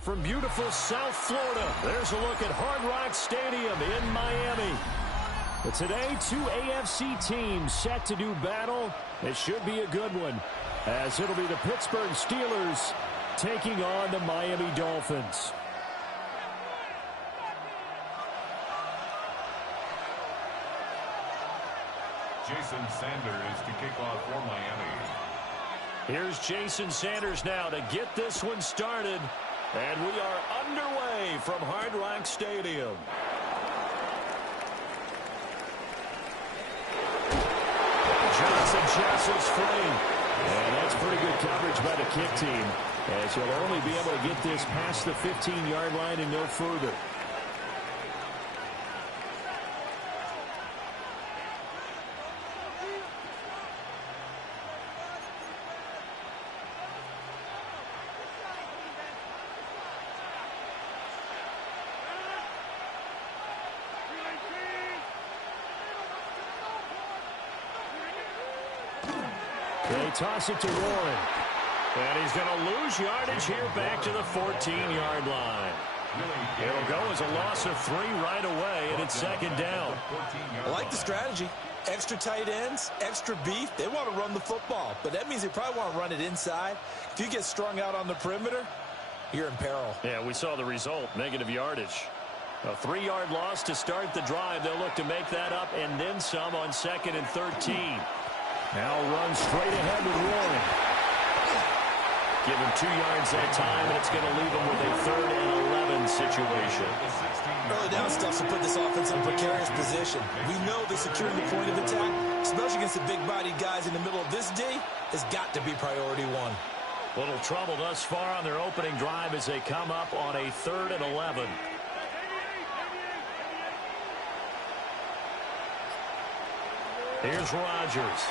From beautiful South Florida, there's a look at Hard Rock Stadium in Miami. But today, two AFC teams set to do battle. It should be a good one, as it'll be the Pittsburgh Steelers taking on the Miami Dolphins. Jason Sanders to kick off for Miami. Here's Jason Sanders now to get this one started. And we are underway from Hard Rock Stadium. Johnson jostles free. And that's pretty good coverage by the kick team, as he'll only be able to get this past the 15-yard line and no further. They toss it to Warren. And he's going to lose yardage here back to the 14-yard line. It'll go as a loss of 3 right away, and it's second down. I like the strategy. Extra tight ends, extra beef. They want to run the football, but that means they probably want to run it inside. If you get strung out on the perimeter, you're in peril. Yeah, we saw the result, negative yardage. A 3-yard loss to start the drive. They'll look to make that up and then some on 2nd and 13. Now run straight ahead with Warren. Give him 2 yards that time, and it's going to leave him with a 3rd and 11 situation. Early down stuff to put this offense in a precarious position. We know that securing the point of attack, especially against the big-bodied guys in the middle of this D, has got to be priority 1. Little trouble thus far on their opening drive as they come up on a 3rd and 11. Here's Rodgers.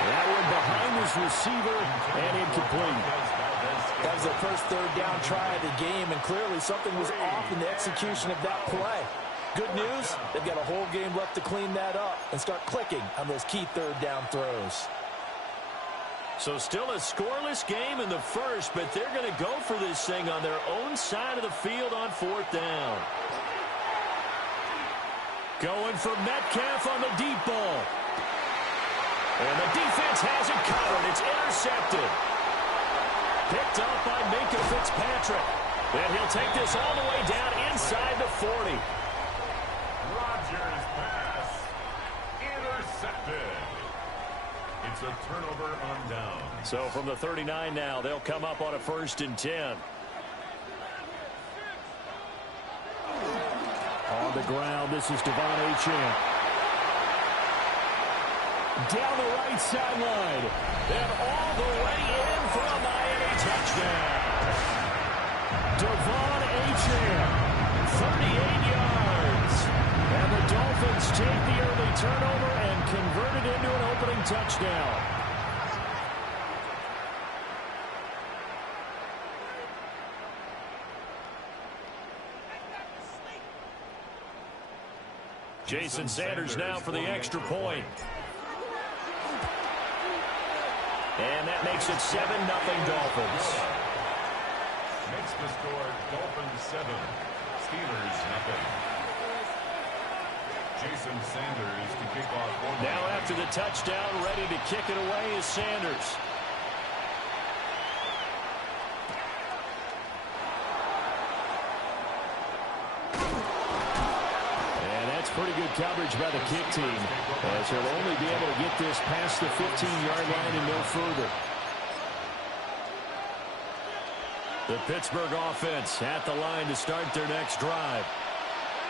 That one behind his receiver and incomplete. That was their first 3rd down try of the game, and clearly something was off in the execution of that play. Good news, they've got a whole game left to clean that up and start clicking on those key 3rd down throws. So still a scoreless game in the first, but they're going to go for this thing on their own side of the field on 4th down. Going for Metcalf on the deep ball. And the defense has it covered. It's intercepted. Picked up by Minka Fitzpatrick. And he'll take this all the way down inside the 40. Rodgers pass. Intercepted. It's a turnover on down. So from the 39 now, they'll come up on a 1st and 10. On the ground, this is Devon Achane. Down the right sideline. And all the way in for a Miami touchdown. Devon Achane, 38 yards. And the Dolphins take the early turnover and convert it into an opening touchdown. Jason Sanders now for the extra point. And that makes it 7-0 Dolphins. Makes the score Dolphins 7, Steelers 0. Jason Sanders to kick off. Now after the touchdown, ready to kick it away is Sanders. Pretty good coverage by the kick team, as he'll only be able to get this past the 15-yard line and no further. The Pittsburgh offense at the line to start their next drive.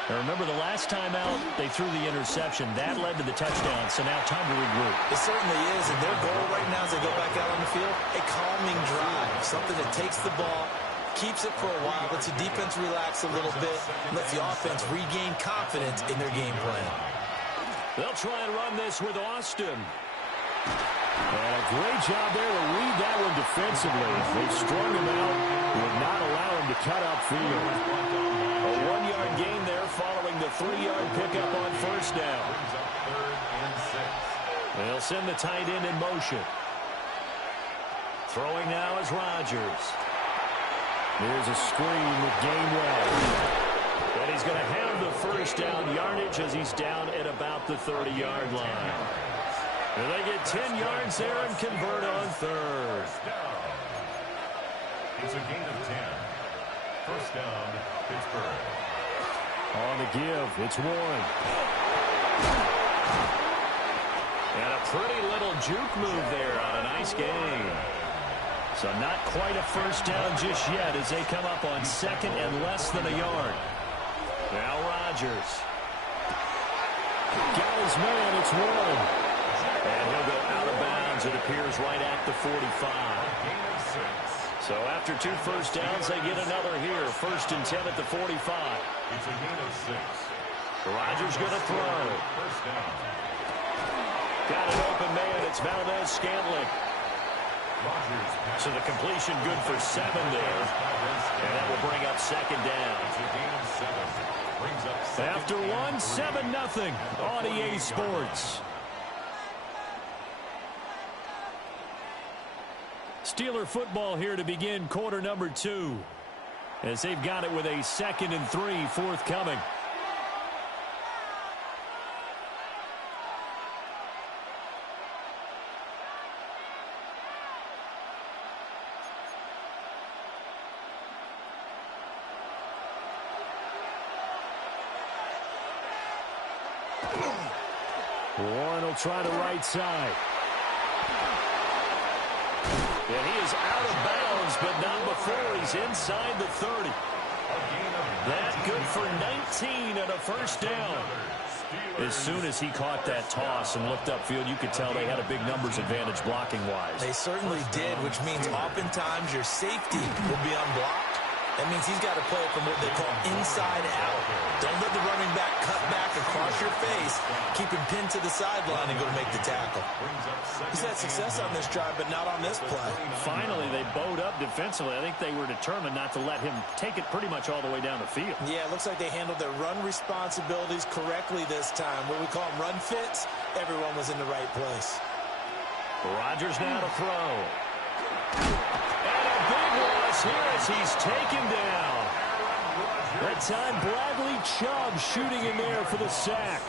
Now remember, the last time out, they threw the interception. That led to the touchdown, so now time to regroup. It certainly is, and their goal right now as they go back out on the field, a calming drive, something that takes the ball, keeps it for a while, lets the defense relax a little bit, lets the offense regain confidence in their game plan. They'll try and run this with Austin. And a great job there to read that one defensively. They strung him out, would not allow him to cut upfield. A 1-yard gain there following the 3-yard pickup on 1st down. They'll send the tight end in motion. Throwing now is Rodgers. Here's a screen with Gainwell. And he's going to have the first down yardage as he's down at about the 30-yard line. And they get 10 yards there and convert on third. It's a gain of 10. First down, Pittsburgh. On the give, it's Warren. And a pretty little juke move there on a nice gain. So not quite a first down just yet as they come up on second and less than a yard. Now Rodgers. Got his man, it's Warren. And he'll go out of bounds, it appears, right at the 45. So after 2 first downs, they get another here. First and 10 at the 45. It's a gain of 6. Rodgers going to throw. First down. Got an open man. It's Valdez-Scantling. So the completion good for 7 there. And that will bring up second down. It's a gain of 7. Brings up second. After 1, 7-0 on EA Sports. Steeler football here to begin quarter number 2. As they've got it with a 2nd and 3 forthcoming. Warren will try the right side. And he is out of bounds, but not before he's inside the 30. That good for 19 and a first down. As soon as he caught that toss and looked upfield, you could tell they had a big numbers advantage blocking-wise. They certainly did, which means oftentimes your safety will be unblocked. That means he's got to play it from what they call inside out. Don't let the running back cut back across your face. Keep him pinned to the sideline and go to make the tackle. He's had success on this drive, but not on this play. Finally, they bowed up defensively. I think they were determined not to let him take it pretty much all the way down the field. Yeah, it looks like they handled their run responsibilities correctly this time. What we call them run fits, everyone was in the right place. Rodgers now to throw. And a big loss here as he's taken down. That time, Bradley Chubb shooting in there for the sack.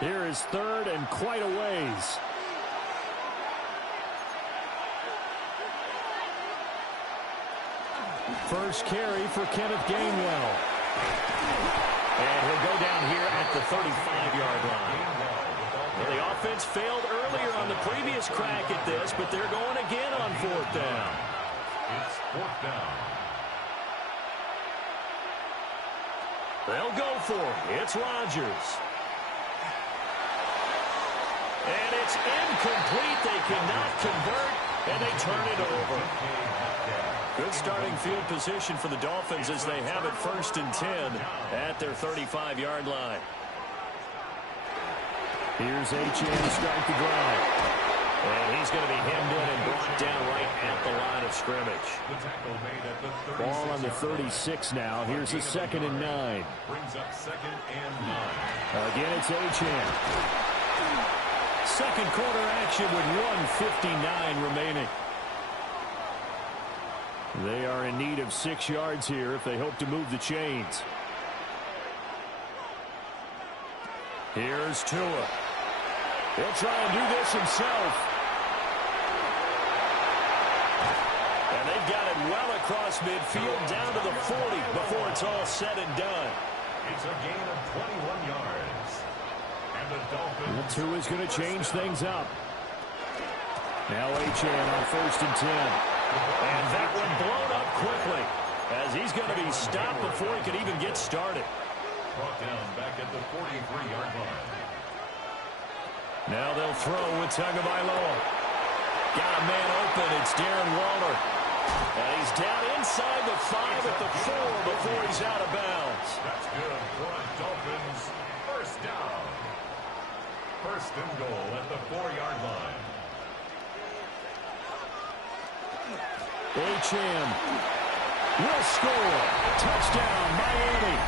Here is 3rd and quite a ways. First carry for Kenneth Gainwell. And he'll go down here at the 35-yard line. Well, the offense failed earlier on the previous crack at this, but they're going again on 4th down. It's 4th down. They'll go for it. It's Rodgers. And it's incomplete. They cannot convert, and they turn it over. Good starting field position for the Dolphins as they have it 1st and 10 at their 35-yard line. Here's Achane to start the drive. And he's going to be hemmed in and brought down right at the line of scrimmage. The tackle made at the 36. Ball on the 36 now. Here's a 2nd and 9. Brings up 2nd and 9. Again, it's Achane. Second quarter action with 1:59 remaining. They are in need of 6 yards here if they hope to move the chains. Here's Tua. He'll try and do this himself. And they've got it well across midfield down to the 40 before it's all said and done. It's a gain of 21 yards. And the Dolphins. Tua's going to change things up. Now Achane on 1st and 10. And that one blown up quickly as he's going to be stopped before he could even get started. Brought down back at the 43-yard line. Now they'll throw with Tagovailoa. Got a man open. It's Darren Waller. And he's down inside the 5 at the 4 before he's out of bounds. That's good for a Dolphins first down. 1st and goal at the 4-yard line. Achane will score. Touchdown, Miami.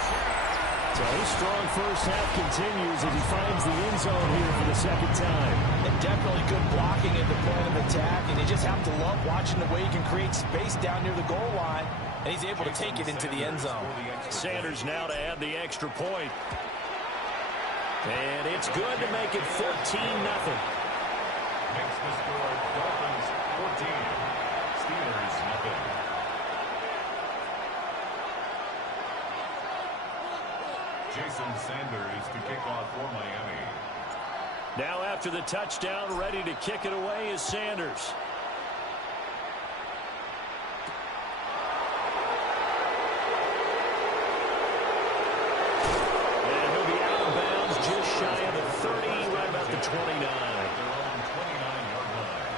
So his strong first half continues as he finds the end zone here for the second time. And definitely good blocking at the point of attack, and you just have to love watching the way he can create space down near the goal line, and he's able to take it into the end zone. Sanders now to add the extra point. And it's good to make it 14-0. Makes the score Dolphins 14, Steelers nothing. Jason Sanders to kick off for Miami. Now after the touchdown, ready to kick it away is Sanders. And he'll be out of bounds just shy of the 30, right about the 29. Their own 29-yard line.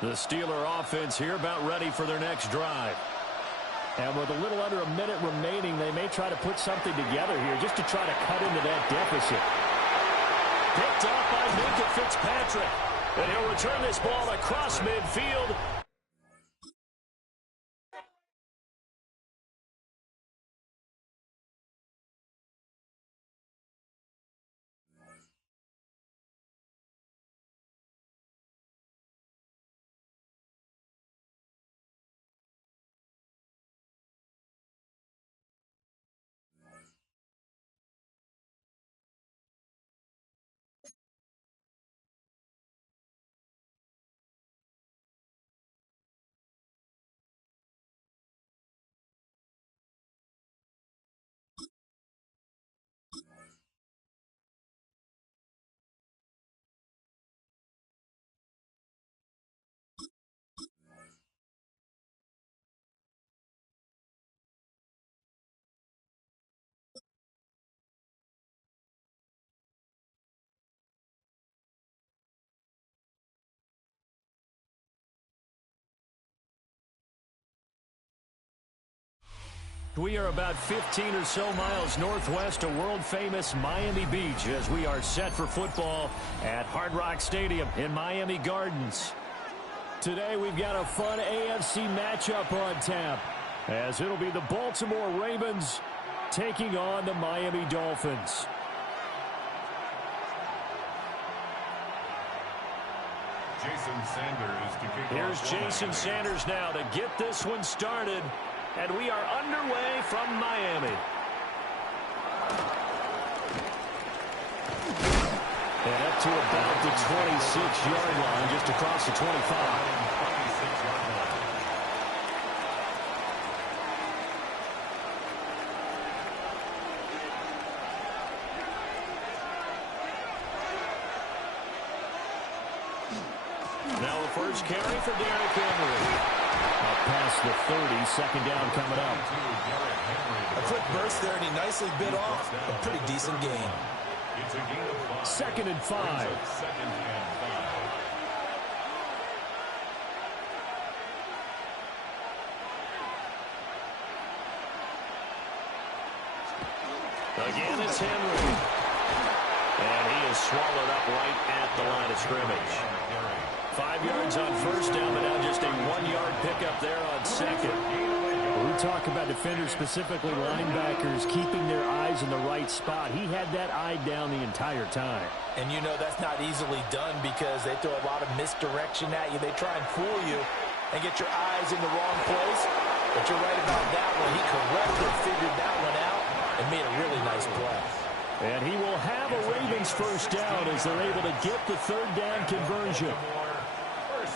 The Steeler offense here about ready for their next drive. And with a little under a minute remaining, they may try to put something together here just to try to cut into that deficit. Picked off by Minka Fitzpatrick. And he'll return this ball across midfield. We are about 15 or so miles northwest of world-famous Miami Beach as we are set for football at Hard Rock Stadium in Miami Gardens. Today we've got a fun AFC matchup on tap as it'll be the Baltimore Ravens taking on the Miami Dolphins. Jason Sanders to kick Here's off. Jason Sanders now to get this one started. And we are underway from Miami. And up to about the 26-yard line, just across the 25. Now the first carry for Derrick Henry. Up past the 30, second down coming up. A quick burst there, and he nicely bit off a pretty decent gain. It's a gain of 5. Second and 5. Second and 5. Again, it's Henry. And he is swallowed up right at the line of scrimmage. 5 yards on first down, but now just a 1-yard pickup there on second. We talk about defenders, specifically linebackers, keeping their eyes in the right spot. He had that eye down the entire time. And you know that's not easily done because they throw a lot of misdirection at you. They try and fool you and get your eyes in the wrong place. But you're right about that one. He correctly figured that one out and made a really nice play. And he will have a Ravens first down as they're able to get the third down conversion.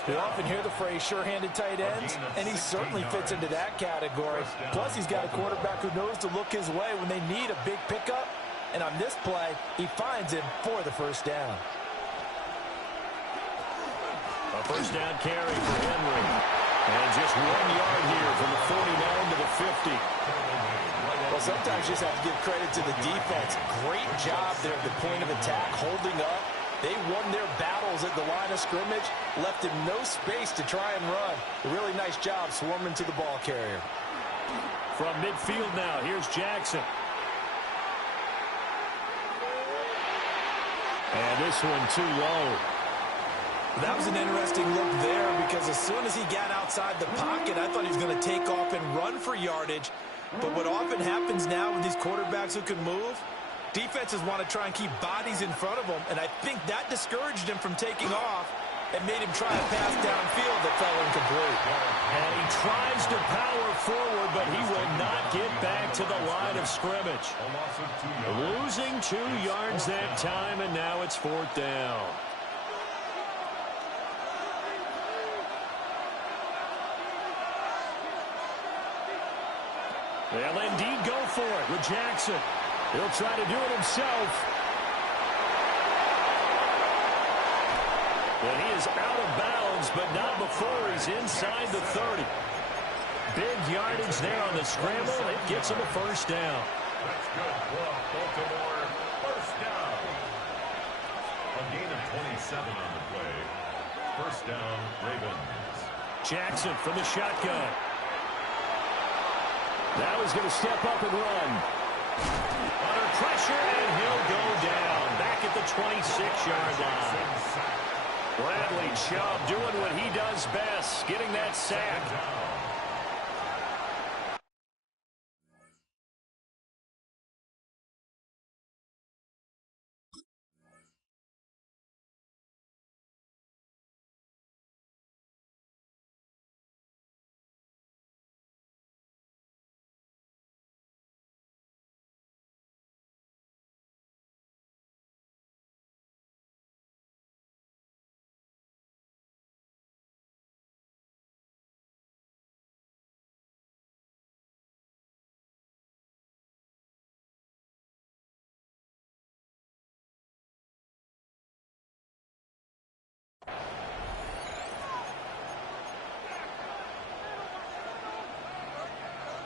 You often hear the phrase sure-handed tight ends, and he certainly fits into that category. Plus, he's got a quarterback who knows to look his way when they need a big pickup. And on this play, he finds him for the first down. A first down carry for Henry. And just 1 yard here from the 49 to the 50. Well, sometimes you just have to give credit to the defense. Great job there at the point of attack, holding up. They won their battles at the line of scrimmage, left him no space to try and run. A really nice job swarming to the ball carrier. From midfield now, here's Jackson. And this one too low. That was an interesting look there because as soon as he got outside the pocket, I thought he was going to take off and run for yardage. But what often happens now with these quarterbacks who can move, defenses want to try and keep bodies in front of them, and I think that discouraged him from taking off and made him try a pass downfield that fell incomplete. And he tries to power forward, but he will not get back to the line of scrimmage. Losing 2 yards that time, and now it's 4th down. They'll indeed go for it with Jackson. He'll try to do it himself. And he is out of bounds, but not before he's inside the 30. Big yardage there on the scramble. It gets him a 1st down. That's good. Baltimore, 1st down. A gain of 27 on the play. 1st down, Ravens. Jackson from the shotgun. Now he's going to step up and run. Under pressure, and he'll go down. Back at the 26-yard line. Bradley Chubb doing what he does best, getting that sack.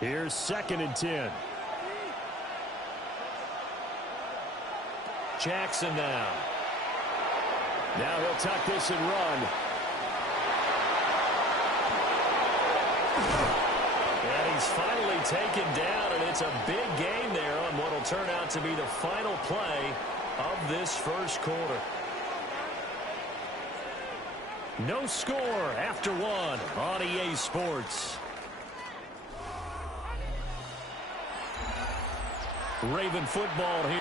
Here's 2nd and 10. Jackson now. Now he'll tuck this and run. And he's finally taken down, and it's a big gain there on what will turn out to be the final play of this 1st quarter. No score after 1 on EA Sports. Raven football here.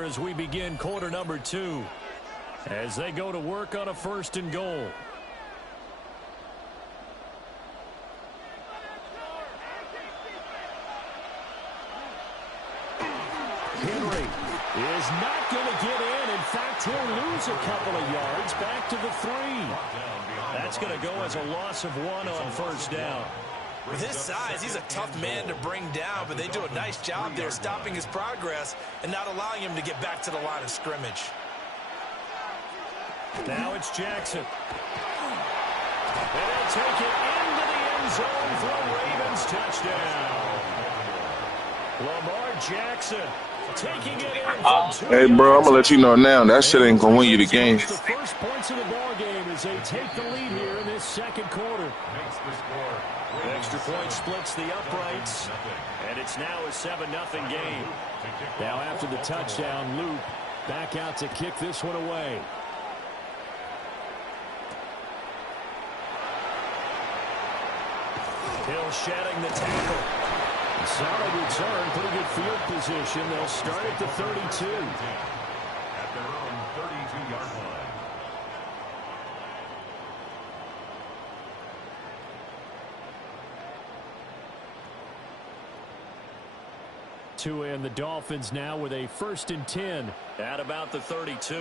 As we begin quarter number 2, as they go to work on a 1st and goal. Henry is not going to get in. In fact, he'll lose a couple of yards back to the 3. That's going to go as a loss of 1 on 1st down. With his size, he's a tough man to bring down, but they do a nice job there stopping his progress and not allowing him to get back to the line of scrimmage. Now it's Jackson. And he'll take it into the end zone for a Ravens touchdown. Lamar Jackson taking it in from 2 Hey, bro, I'm going to let you know now, that shit ain't going to win you the game. The first points of the ball game as they take the lead here in this 2nd quarter. Extra point splits the uprights, and it's now a 7-0 game. Now after the touchdown, Luke back out to kick this one away. Hill shedding the tackle. Solid return, pretty good field position. They'll start at the 32. At their own 32-yard line. And the Dolphins now with a 1st and 10 at about the 32.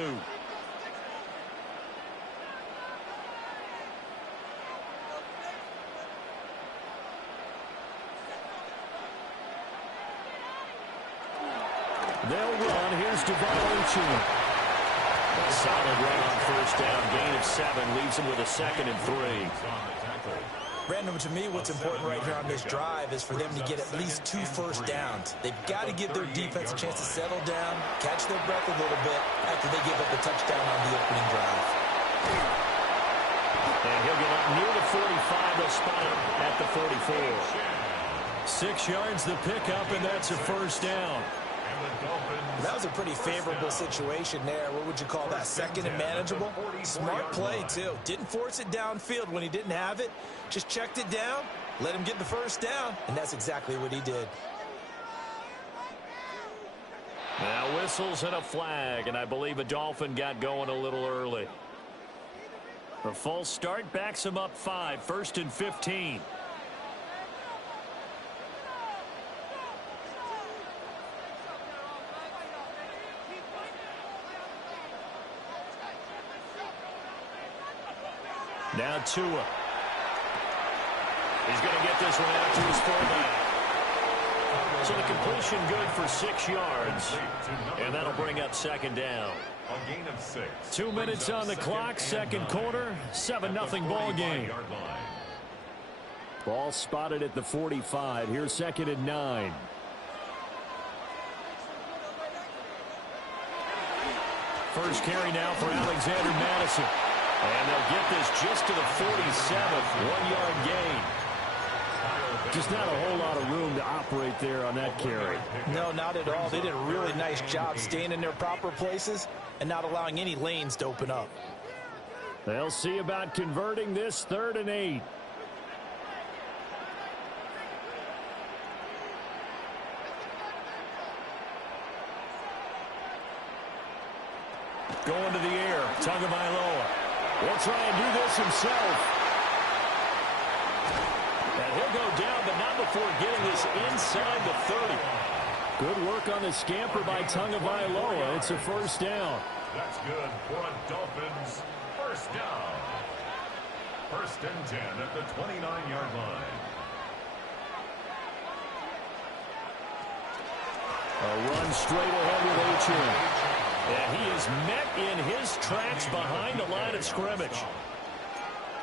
They'll run. Here's Devon. A solid run on first down. Gain of 7 leaves him with a 2nd and 3. Brandon, to me, what's important right here on this drive is for them to get at least 2 first downs. They've got to give their defense a chance to settle down, catch their breath a little bit after they give up the touchdown on the opening drive. And he'll get up near the 45. They'll spot him at the 44. 6 yards the pickup, and that's a first down. That was a pretty favorable situation there. What would you call that? 2nd and manageable? Smart play, too. Didn't force it downfield when he didn't have it. Just checked it down, let him get the first down, and that's exactly what he did. Now whistles and a flag, and I believe a Dolphin got going a little early. The false start backs him up 5, 1st and 15. Now Tua. He's going to get this one out to his fullback. So the completion good for 6 yards. And that'll bring up 2nd down. A gain of 6. 2 minutes on the clock, 2nd quarter, 7-0 ball game. Ball spotted at the 45. Here's 2nd and 9. First carry now for Alexander Madison. And they'll get this just to the 47th, 1-yard gain. Just not a whole lot of room to operate there on that carry. No, not at all. They did a really nice job staying in their proper places and not allowing any lanes to open up. They'll see about converting this 3rd and 8. Going to the air, Tagovailoa will try and do this himself. And he'll go down, but not before getting this inside the 30. Good work on the scamper by Tagovailoa. It's a first down. That's good for a Dolphins first down. 1st and 10 at the 29-yard line. A run straight ahead with H.M. And he is met in his tracks behind the line of scrimmage.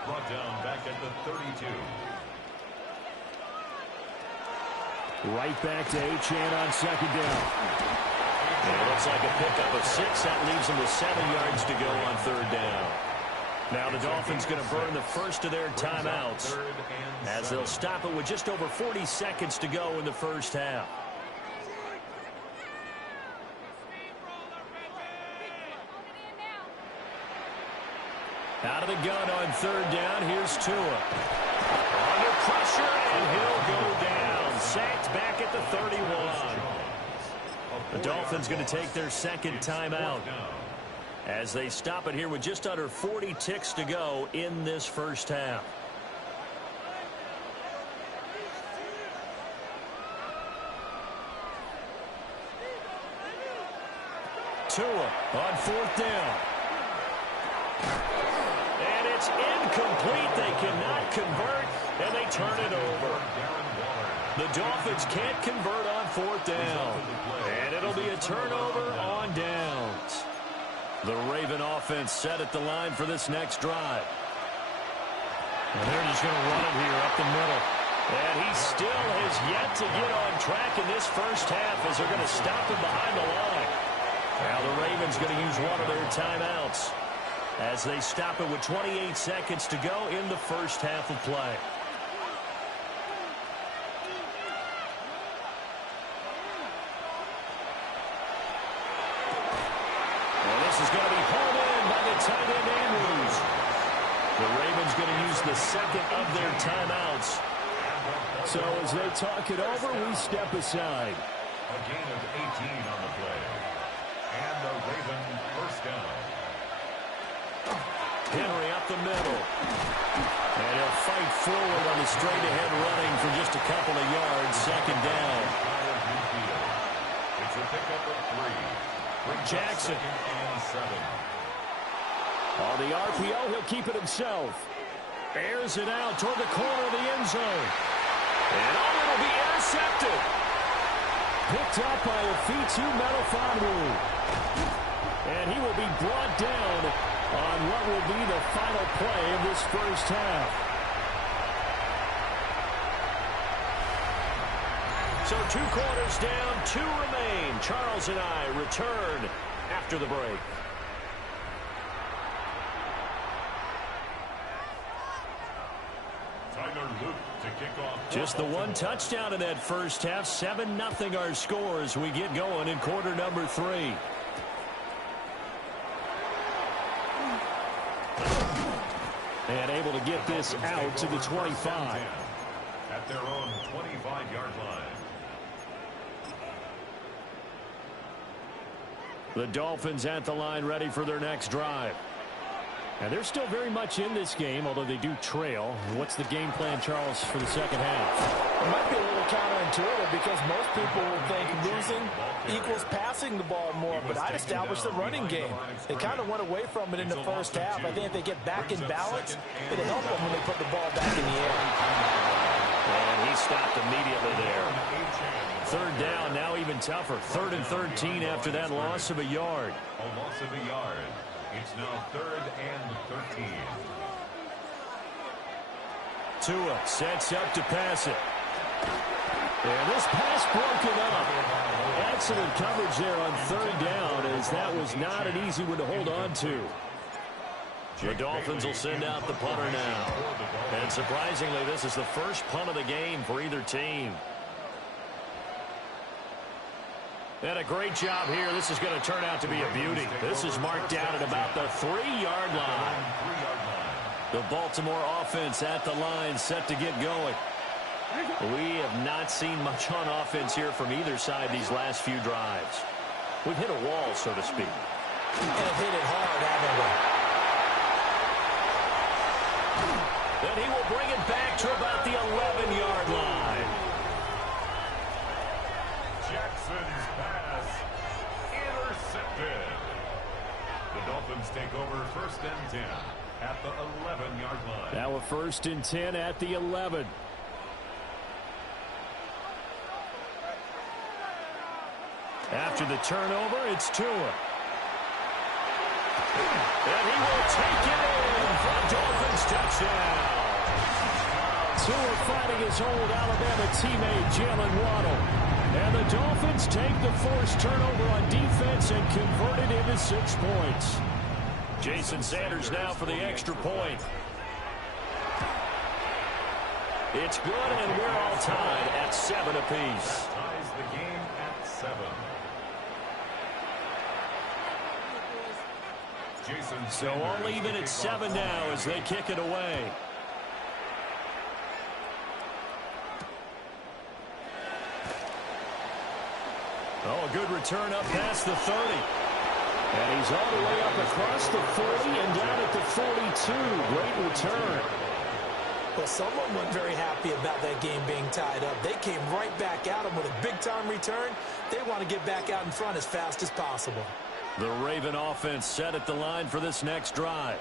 Brought down back at the 32. Right back to H.M. on 2nd down. And it looks like a pickup of 6. That leaves him with 7 yards to go on 3rd down. Now the Dolphins going to burn the first of their timeouts as they'll stop it with just over 40 seconds to go in the first half. Out of the gun on 3rd down. Here's Tua. Under pressure, and he'll go down. Sacked back at the 31. The Dolphins going to take their 2nd timeout as they stop it here with just under 40 ticks to go in this first half. Tua on 4th down. And it's incomplete. They cannot convert, and they turn it over. The Dolphins can't convert on 4th down. And it'll be a turnover on downs. The Raven offense set at the line for this next drive. And they're just going to run it here up the middle. And he still has yet to get on track in this first half as they're going to stop him behind the line. Now the Ravens going to use one of their timeouts as they stop it with 28 seconds to go in the first half of play. And this is going to be pulled in by the tight end Andrews. The Ravens going to use the 2nd of their timeouts. So as they talk it over, we step aside. A gain of 18 on the play. And the Raven first down. Henry up the middle. And he'll fight forward on the straight-ahead running for just a couple of yards. 2nd down. It's a pickup of 3. Jackson. 2nd and 7. On the RPO, he'll keep it himself. Airs it out toward the corner of the end zone. And it'll be intercepted. Picked up by a Fitu Melifonwu. And he will be brought down on what will be the final play of this first half. So 2 quarters down, 2 remain. Charles and I return after the break. Just the 1 touchdown in that first half. 7-0 our score as we get going in quarter number 3. And able to get this out to the 25. At their own 25-yard line. The Dolphins at the line ready for their next drive. And they're still very much in this game, although they do trail. What's the game plan, Charles, for the second half? It might be a little counterintuitive because most people would think losing equals passing the ball more, but I'd establish the running game. They kind of went away from it in the first half. I think if they get back in balance, it'll help them when they put the ball back in the air. And he stopped immediately there. Third down, now even tougher. 3rd and 13 after that loss of a yard. A loss of a yard. It's now 3rd and 13. Tua sets up to pass it. And this pass broken up. Excellent coverage there on 3rd down, as that was not an easy one to hold on to. The Dolphins will send out the punter now. And surprisingly, this is the first punt of the game for either team. And a great job here. This is going to turn out to be a beauty. This is marked out at about the 3-yard line. The Baltimore offense at the line, set to get going. We have not seen much on offense here from either side these last few drives. We've hit a wall, so to speak. And hit it hard, haven't we? Then he will bring it back to about the 11-yard line. Jackson's pass intercepted. The Dolphins take over 1st and 10 at the 11-yard line. Now a 1st and 10 at the 11. After the turnover, it's Tua. And he will take it in for a Dolphins touchdown. Tua fighting his old Alabama teammate, Jalen Waddle. And the Dolphins take the forced turnover on defense and convert it into 6 points. Jason Sanders now for the extra point. It's good, and we're all tied at 7 apiece. Ties the game at 7. So all even at 7 now as they kick it away. Oh, a good return up past the 30. And he's all the way up across the 40 and down at the 42. Great return. Well, someone wasn't very happy about that game being tied up. They came right back at him with a big-time return. They want to get back out in front as fast as possible. The Raven offense set at the line for this next drive.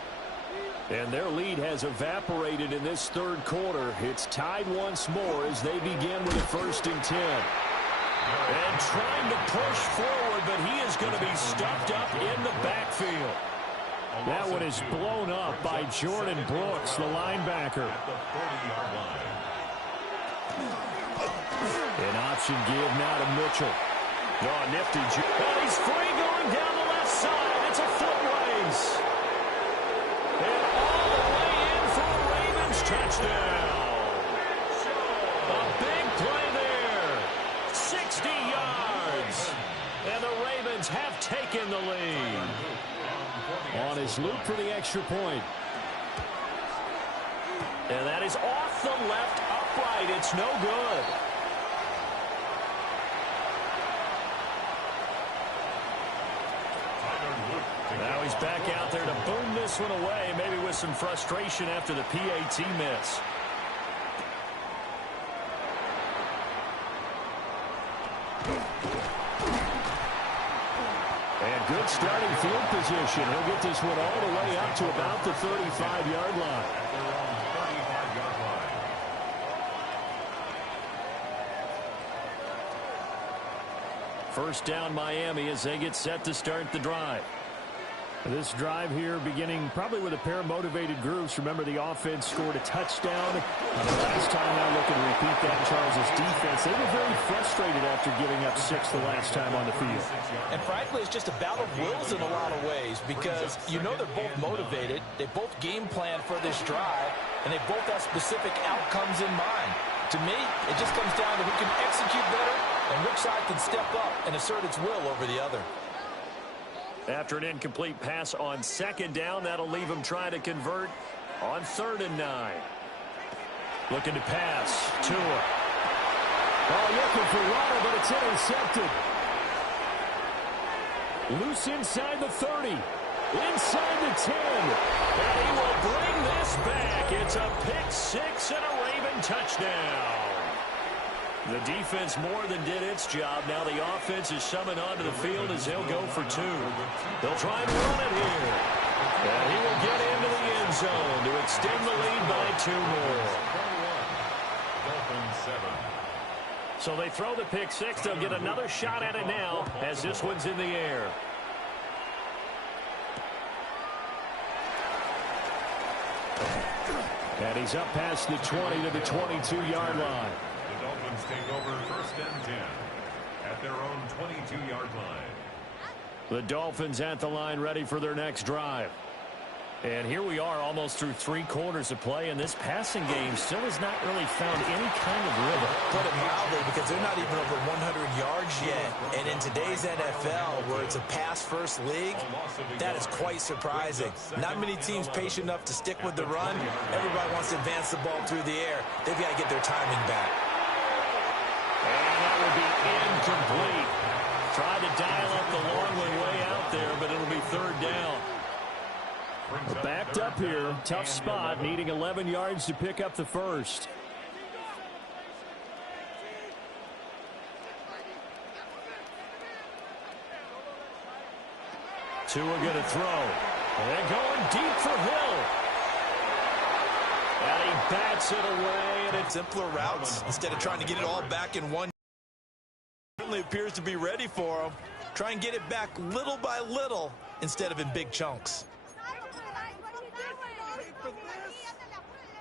And their lead has evaporated in this 3rd quarter. It's tied once more as they begin with a 1st and 10. And trying to push forward, but he is going to be stuffed up in the backfield. That one is blown up by Jordan Brooks, the linebacker. An option give now to Mitchell. Oh, nifty. Oh, he's free going down the left side. It's a foot race. And all the way in for a Ravens touchdown. A big play there. 60 yards. And the Ravens have taken the lead. On his loop for the extra point. And that is off the left upright. It's no good. Now he's back out there to boom this one away, maybe with some frustration after the PAT miss. And good starting field position. He'll get this one all the way up to about the 35-yard line. First down Miami as they get set to start the drive. This drive here beginning probably with a pair of motivated groups. Remember, the offense scored a touchdown. The last time I look and repeat that, Charles' defense, they were very frustrated after giving up 6 the last time on the field. And frankly, it's just a battle of wills in a lot of ways because you know they're both motivated. They both game plan for this drive, and they both have specific outcomes in mind. To me, it just comes down to who can execute better and which side can step up and assert its will over the other. After an incomplete pass on second down, that'll leave him trying to convert on 3rd and 9. Looking to pass. Tua. Oh, looking for Waddle, but it's intercepted. Loose inside the 30. Inside the 10. And he will bring this back. It's a pick 6 and a Raven touchdown. The defense more than did its job. Now the offense is summoned onto the field as they'll go for 2. They'll try and run it here. And he will get into the end zone to extend the lead by 2 more. So they throw the pick 6. They'll get another shot at it now as this one's in the air. And he's up past the 20 to the 22-yard line. Dolphins take over 1st and 10 at their own 22-yard line. The Dolphins at the line ready for their next drive. And here we are almost through 3 quarters of play, and this passing game still has not really found any kind of rhythm. Put it mildly, because they're not even over 100 yards yet. And in today's NFL, where it's a pass-first league, that is quite surprising. Not many teams patient enough to stick with the run. Everybody wants to advance the ball through the air. They've got to get their timing back. And that will be incomplete. Tried to dial up the long one way out there, but it'll be 3rd down. Backed up here. Tough spot, needing 11 yards to pick up the first. Tua going to throw. And going deep for Hill. And he bats it away. And it's simpler routes instead of trying to get it all back in one. Certainly appears to be ready for him. Try and get it back little by little instead of in big chunks.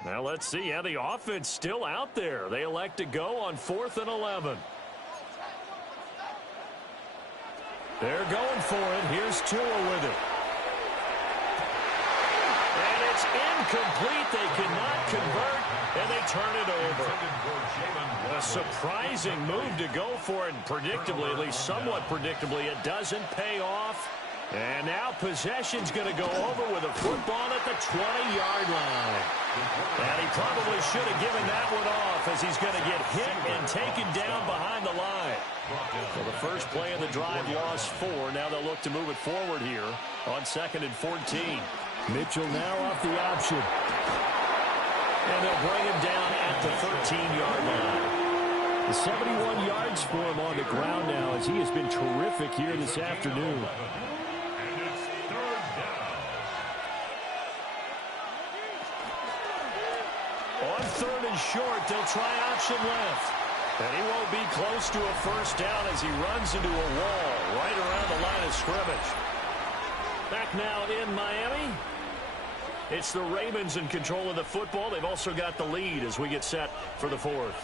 Now let's see how the offense still out there. They elect to go on 4th and 11. They're going for it. Here's Tua with it. And it's incomplete. They cannot convert, and they turn it over. A surprising move to go for it, and predictably, at least somewhat predictably, it doesn't pay off. And now possession's going to go over with a football at the 20-yard line. And he probably should have given that one off as he's going to get hit and taken down behind the line. So the first play of the drive lost 4. Now they'll look to move it forward here on 2nd and 14. Mitchell now off the option. And they'll bring him down at the 13-yard line. 71 yards for him on the ground now as he has been terrific here this afternoon. On 3rd and short, they'll try option left. And he won't be close to a first down as he runs into a wall right around the line of scrimmage. Back now in Miami. It's the Ravens in control of the football. They've also got the lead as we get set for the 4th.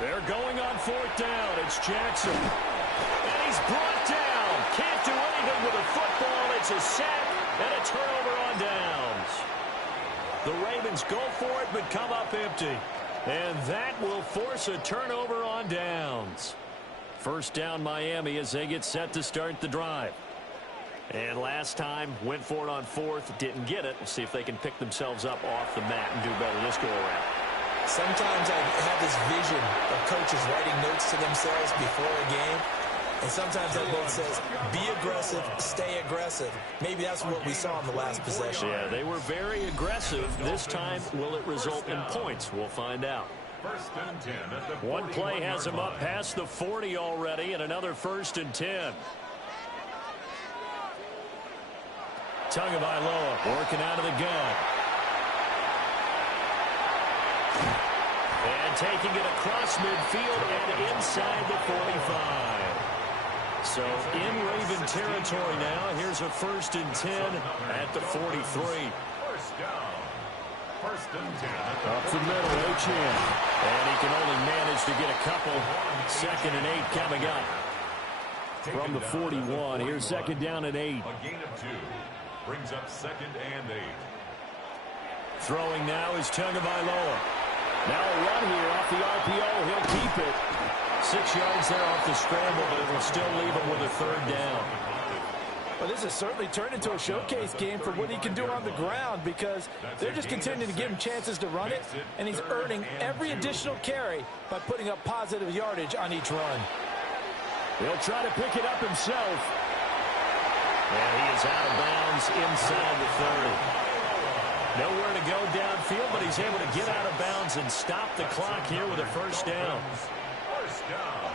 They're going on 4th down. It's Jackson. And he's brought down. Can't do anything with a football. It's a sack and a turnover on downs. The Ravens go for it but come up empty. And that will force a turnover on downs. First down Miami as they get set to start the drive. And last time went for it on 4th, didn't get it. We'll see if they can pick themselves up off the mat and do better this go around. Sometimes I have this vision of coaches writing notes to themselves before a game. And sometimes that note says, be aggressive, stay aggressive. Maybe that's what we saw in the last possession. Yeah, they were very aggressive. This time, will it result in points? We'll find out. One play has him up past the 40 already, and another 1st and 10. Tagovailoa working out of the gun. taking it across midfield and inside the 45. So in Raven territory now. Here's a 1st and 10 at the 43. First down. 1st and 10. Up the middle, Achan. And he can only manage to get a couple. 2nd and 8 coming up. From the 41, here's 2nd down and 8. A gain of 2. Brings up 2nd and 8. Throwing now is Tagovailoa. Now a run here off the RPO. He'll keep it. 6 yards there off the scramble, but it will still leave him with a 3rd down. Well, this has certainly turned into a showcase game for what he can do on the ground, because they're just continuing to give him chances to run it, and he's earning every additional carry by putting up positive yardage on each run. He'll try to pick it up himself. And he is out of bounds inside the 30. Nowhere to go downfield, but he's able to get out of bounds and stop the clock here with a 1st down. First down.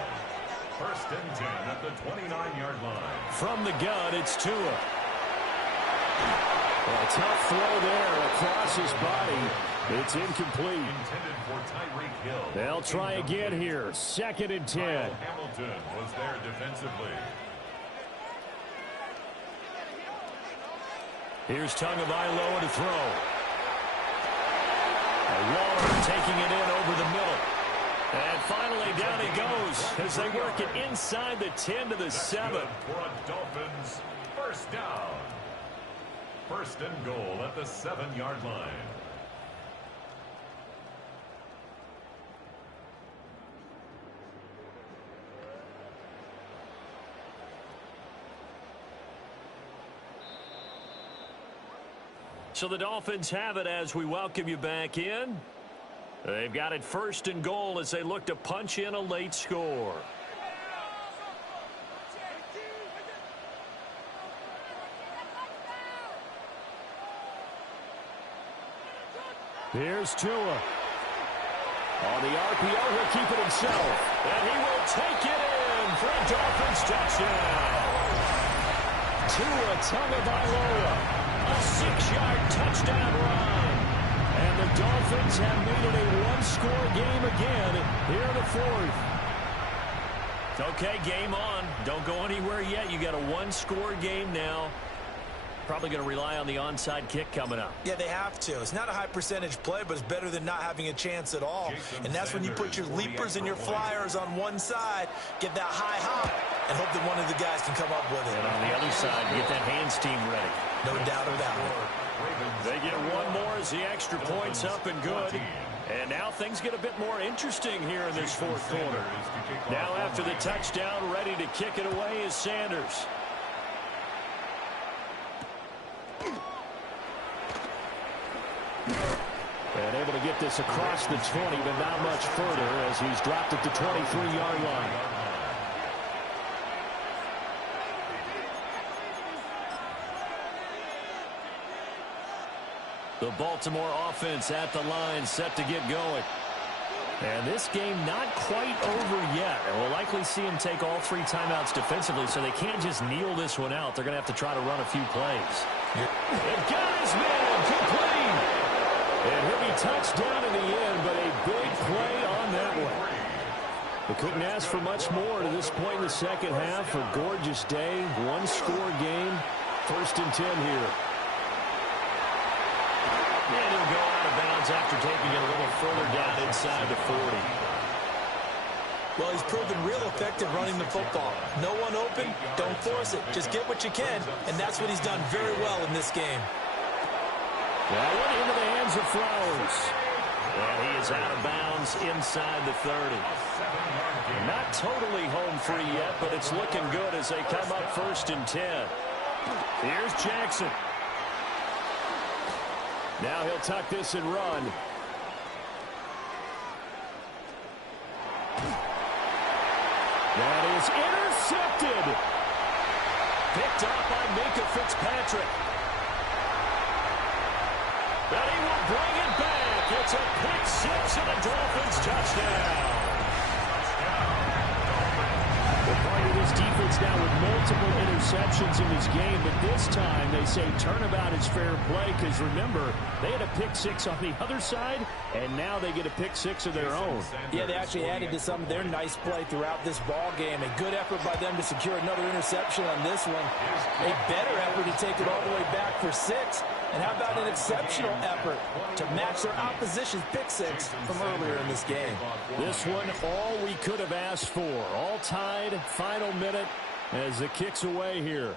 1st and 10 at the 29-yard line. From the gun, it's Tua. A tough throw there across his body. It's incomplete. Intended for Tyreek Hill. They'll try again here. 2nd and 10. Hamilton was there defensively. Here's Tagovailoa to throw. Waller taking it in over the middle. And finally down he goes as they work it inside the 10 to the 7. For a Dolphins 1st down. 1st and goal at the 7-yard line. So the Dolphins have it as we welcome you back in. They've got it 1st and goal as they look to punch in a late score. Here's Tua. On the RPO, he'll keep it himself. And he will take it in for a Dolphins touchdown. Tua Tagovailoa. A 6-yard touchdown run. And the Dolphins have made it a one-score game again here in the 4th. Okay, game on. Don't go anywhere yet. You got a one-score game now. Probably going to rely on the onside kick coming up. Yeah, they have to. It's not a high percentage play, but it's better than not having a chance at all. And that's when you put your leapers and your flyers on one side, get that high hop, and hope that one of the guys can come up with it. And on the other side, get that hands team ready. No doubt about it. They get one more as the extra point's up and good. And now things get a bit more interesting here in this 4th quarter. Now after the touchdown, ready to kick it away is Sanders. And able to get this across the 20, but not much further as he's dropped at the 23-yard line. The Baltimore offense at the line, set to get going. And this game not quite over yet. And we'll likely see him take all 3 timeouts defensively, so they can't just kneel this one out. They're going to have to try to run a few plays. And got his man complete. And he'll be touched down in the end, but a big play on that one. They couldn't ask for much more to this point in the 2nd half. A gorgeous day, one-score game, 1st and 10 here. And he'll go out of bounds after taking it a little further down inside the 40. Well, he's proven real effective running the football. No one open, don't force it. Just get what you can, and that's what he's done very well in this game. That went into the hands of Flowers. And he is out of bounds inside the 30. Not totally home free yet, but it's looking good as they come up 1st and 10. Here's Jackson. Now he'll tuck this and run. That is intercepted. Picked up by Minka Fitzpatrick. And he will bring it back. It's a pick 6 and a Dolphins touchdown. Part of this defense now with multiple interceptions in this game, but this time they say turnabout is fair play because, remember, they had a pick six on the other side, and now they get a pick six of their own. Yeah, they actually added to some of their nice play throughout this ball game. A good effort by them to secure another interception on this one. A better effort to take it all the way back for 6. And how about an exceptional effort to match their opposition's pick six from earlier in this game? This one, all we could have asked for. All tied, final minute as the kick's away here.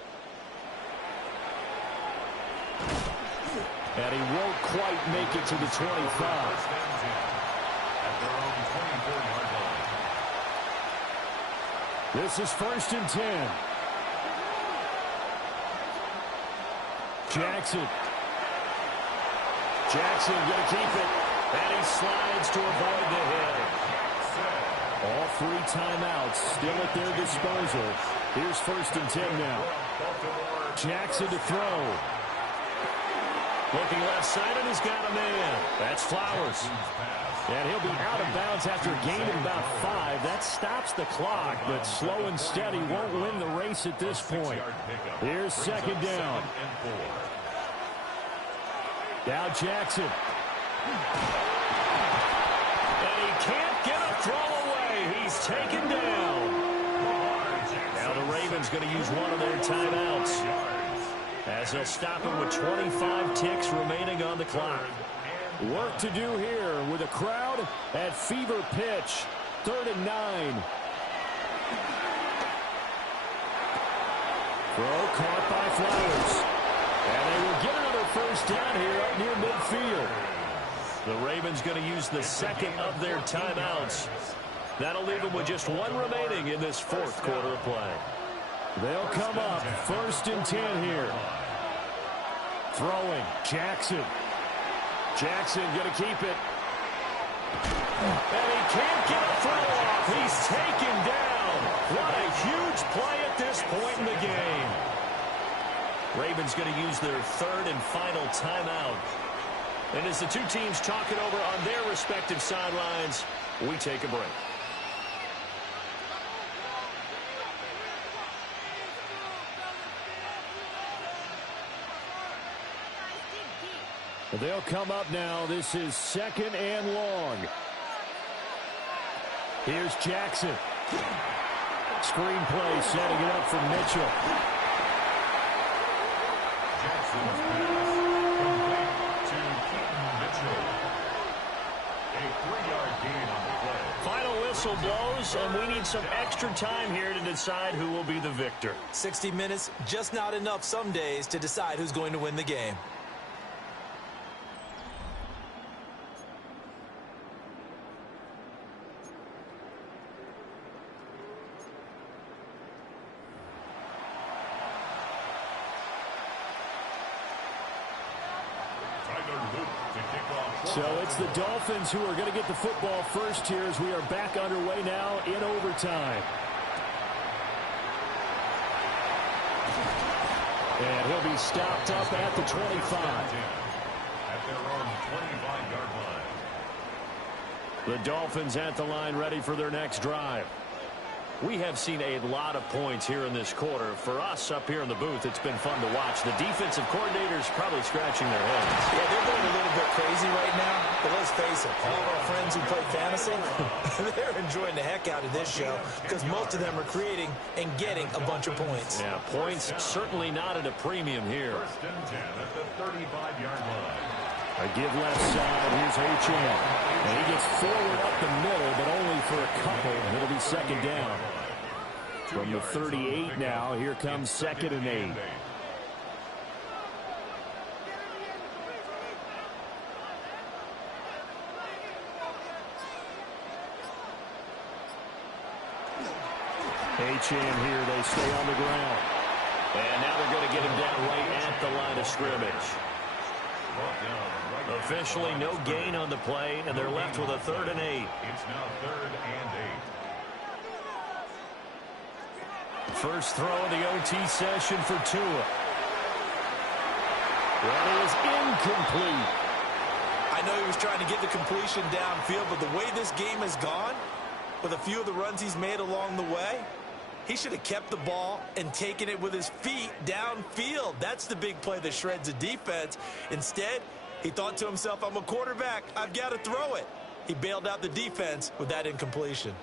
And he won't quite make it to the 25. This is 1st and 10. Jackson going to keep it. And he slides to avoid the hit. All 3 timeouts still at their disposal. Here's 1st and 10 now. Jackson to throw. Looking left side, and he's got a man. That's Flowers. And he'll be out of bounds after gaining about 5. That stops the clock, but slow and steady won't win the race at this point. Here's 2nd down. Now Jackson. And he can't get a throw away. He's taken down. Now the Ravens going to use one of their timeouts, as they'll stop him with 25 ticks remaining on the clock. Work to do here with a crowd at fever pitch. 3rd and 9. Throw caught by Flowers. And they will get another 1st down here up near midfield. The Ravens going to use the 2nd of their timeouts. That'll leave them with just 1 remaining in this 4th quarter of play. They'll come up 1st and 10 here. Throwing. Jackson going to keep it. And he can't get a throw off. He's taken down. What a huge play at this point in the game. Ravens going to use their 3rd and final timeout. And as the 2 teams talk it over on their respective sidelines, we take a break. They'll come up now. This is 2nd and long. Here's Jackson. Screen play, setting it up for Mitchell. Jackson's pass complete to Keaton Mitchell. A 3-yard gain on the play. Final whistle blows, and we need some extra time here to decide who will be the victor. 60 minutes, just not enough some days to decide who's going to win the game. So it's the Dolphins who are going to get the football first here as we are back underway now in overtime. And he'll be stopped up at the 25. At their own 25-yard line. The Dolphins at the line ready for their next drive. We have seen a lot of points here in this quarter. For us up here in the booth, it's been fun to watch. The defensive coordinators probably scratching their heads. Yeah, they're going a little bit crazy right now, but let's face it, all of our friends who play fantasy, they're enjoying the heck out of this show because most of them are creating and getting a bunch of points. Yeah, points certainly not at a premium here. 1st and 10 at the 35-yard line. A give left side. Here's H.M. And he gets forward up the middle, but only for a couple. It'll be 2nd down. From the 38 now, here comes 2nd and 8. H.M. here, they stay on the ground. And now they're going to get him down right at the line of scrimmage. Officially no gain on the play, and they're left with a 3rd and 8. It's now 3rd and 8. First throw of the OT session for Tua. That is incomplete. I know he was trying to get the completion downfield, but the way this game has gone, with a few of the runs he's made along the way, He should have kept the ball and taken it with his feet downfield. That's the big play that shreds the defense. Instead, he thought to himself, I'm a quarterback. I've got to throw it. He bailed out the defense with that incompletion.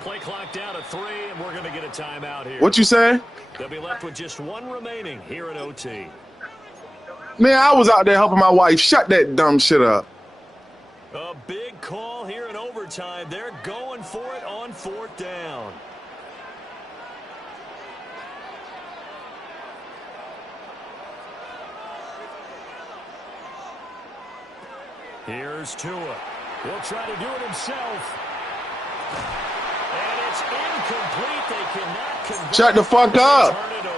Play clock down to 3, and we're going to get a timeout here. What you say? They'll be left with just 1 remaining here in OT. Man, I was out there helping my wife. Shut that dumb shit up. A big call here in overtime. They're going for it on 4th down. Here's Tua. He'll try to do it himself. And it's incomplete. They cannot convert. Shut the fuck up. Turn it over.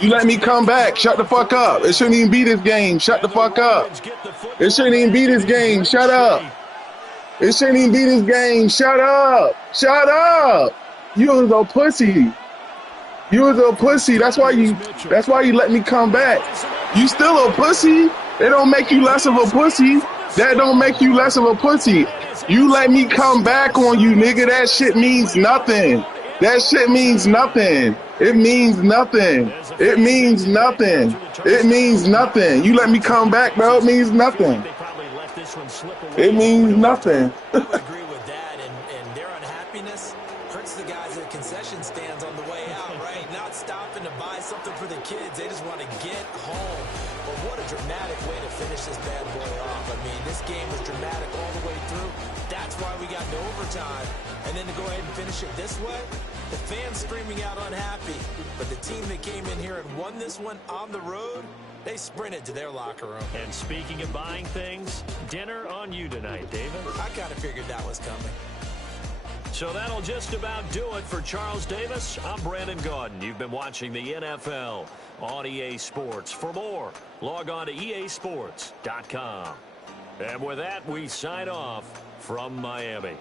You let me come back. Shut the fuck up. It shouldn't even be this game. Shut the fuck up. It shouldn't even be this game. Shut up. It shouldn't even be this game. Shut up. Shut up. You was a pussy. You was a pussy. That's why you let me come back. You still a pussy. It don't make you less of a pussy. That don't make you less of a pussy. You let me come back on you, nigga. That shit means nothing. That shit means nothing. It means nothing. It means nothing. It means nothing. You let me come back, bro. It means nothing. It means nothing. I would agree with that, and their unhappiness hurts the guys at concession stands on the way out, right? Not stopping to buy something for the kids. They just want to get home. But what a dramatic way to finish this bad boy off. I mean, this game was dramatic all the way through. That's why we got to overtime. And then to go ahead and finish it this way, the fans screaming out unhappy. But the team that came in here and won this one on the road, they sprinted to their locker room. And speaking of buying things, dinner on you tonight, David. I kind of figured that was coming. So that'll just about do it for Charles Davis. I'm Brandon Gaudin. You've been watching the NFL on EA Sports. For more, log on to easports.com. And with that, we sign off from Miami.